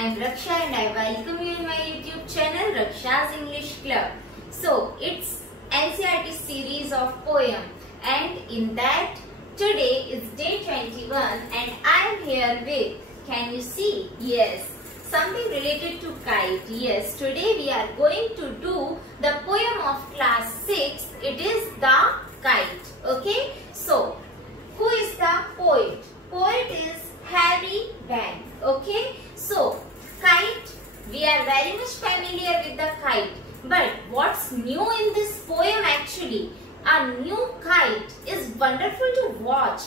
am Raksha and I welcome you in my YouTube channel Raksha's English Club. So it's NCERT series of poem, and in that today is day 21 and I am here with, can you see? Yes, something related to kite. Yes, today we are going to do the poem of class 6. It is the kite. Okay, so who is the poet? Poet is Harry Banks. Okay, so kite, we are very much familiar with the kite, but what's new in this poem actually? A new kite is wonderful to watch,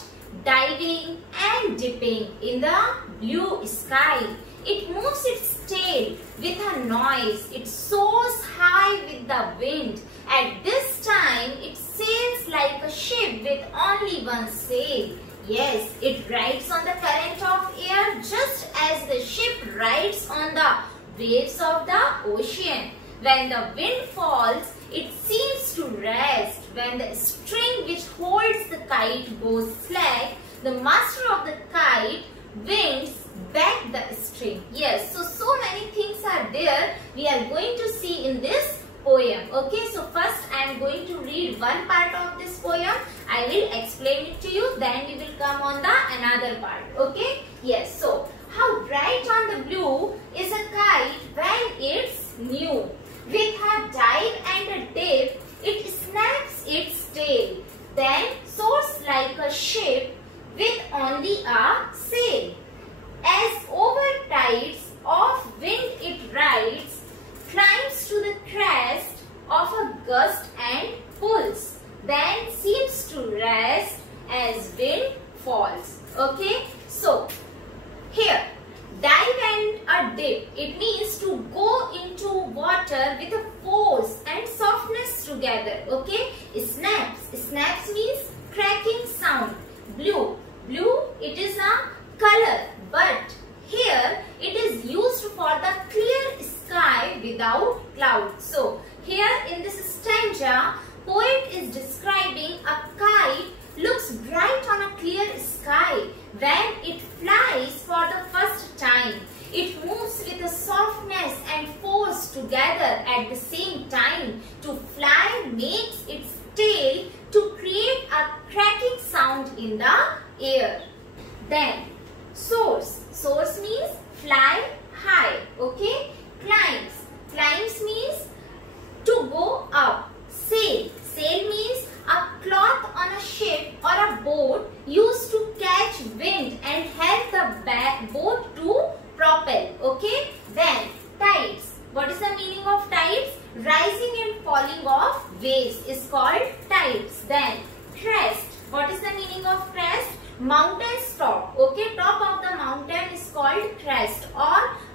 diving and dipping in the blue sky. It moves its tail with a noise. It soars high with the wind. At this time, it sails like a ship with only one sail. Yes, it rides on the current of air just as the ship rides on the waves of the ocean. When the wind falls, it seems to rest. When the string which holds the kite goes slack, the master of the kite winds back the string. Yes, so many things are there we are going to see in this poem. Okay, so first I am going to read one part of this poem. I will explain it to you, then we will come on the another part. Okay, yes, so how bright on the blue is a kite when it's new. With a dive and a dip, it snaps its tail, then soars like a ship with only a sail. As over tides of wind it rides, climbs to the crest of a gust and pulls, then seems to rest as wind falls. Okay, so here dive and a dip, it means to go into water with a force and softness together. Okay, snaps means cracking sound. Blue, it is a color, but here it is used for the clear sky without clouds. So here in this stanza, poet is describing a kite looks bright on a clear sky when it flies for the first time. It moves with a softness and force together at the same time. To fly makes its tail to create a cracking sound in the air. Then soars means fly high. Okay, climbs means to go up. Sail means a cloth on a ship or a boat used to catch wind and help the boat to propel. Okay, then tides. What is the meaning of tides? Rising and falling of waves is called tides. Then crest. What is the meaning of crest? Mountain top. Okay, top of the mountain is called crest, or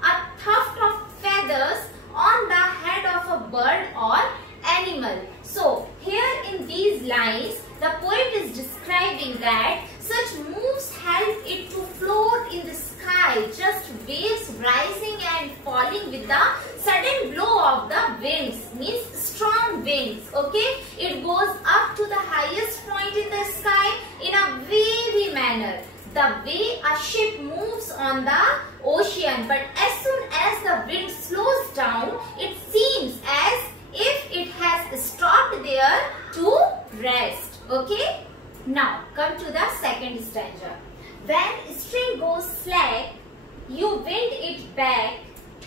a tuft of feathers on the head of a bird or animal. So here in these lines, the poet is describing that such moves help it to float in the sky, just waves rising and falling with the sudden blow of the winds, means strong winds. Okay, it goes up to the highest point in the sky in a wavy manner, the way a ship moves on the ocean. But as soon as the wind slows down, it seems as if it has stopped there to rest. Okay, now come to the second stanza. When string goes slack, you wind it back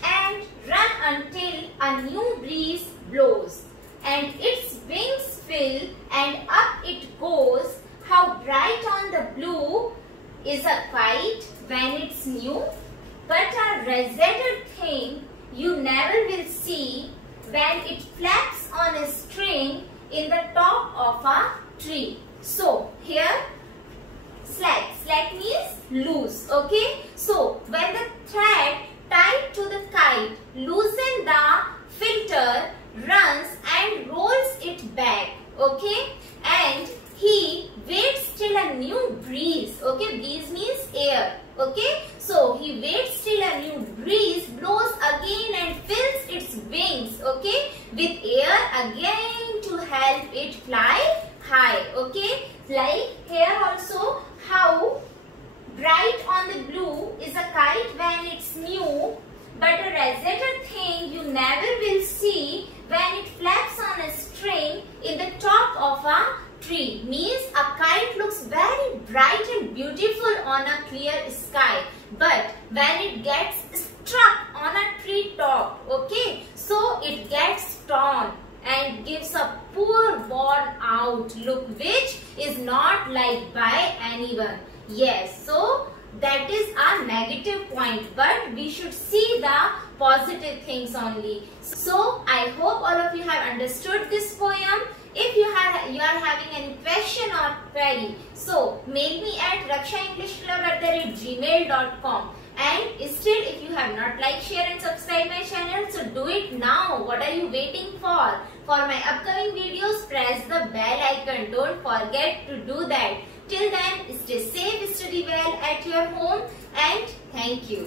and run until a new breeze blows, and its wings fill and up it goes. How bright on the blue is a kite when it's new, but a rosetted thing you never will see when it flaps on a string in the top of a tree. So here slack means loose. Okay, so when the thread tied to the kite loosen the filter, runs and rolls it back. Okay, and he waits till a new breeze. Okay, breeze means air. Okay, so he waits till a new breeze blows again and fills its wings, okay, with air again to help it fly high. Okay, like here also, how bright on the blue is a kite when it's new, but a roseate thing you never will see when it flaps on a string in the top of a tree. Means a kite looks very bright and beautiful on a clear sky, but when it gets struck on a tree top, okay, so it gets torn and gives a poor worn out look, which is not liked by anyone. Yes, so that is a negative point, but we should see the positive things only. So I hope all of you have understood this poem. If you are having any question or query, so mail me at rakshaenglishclub@gmail.com. And still, if you have not liked, share and subscribe my channel, so do it now. What are you waiting for? For my upcoming videos, press the bell icon. Don't forget to do that. Till then, stay safe, study well at your home, and thank you.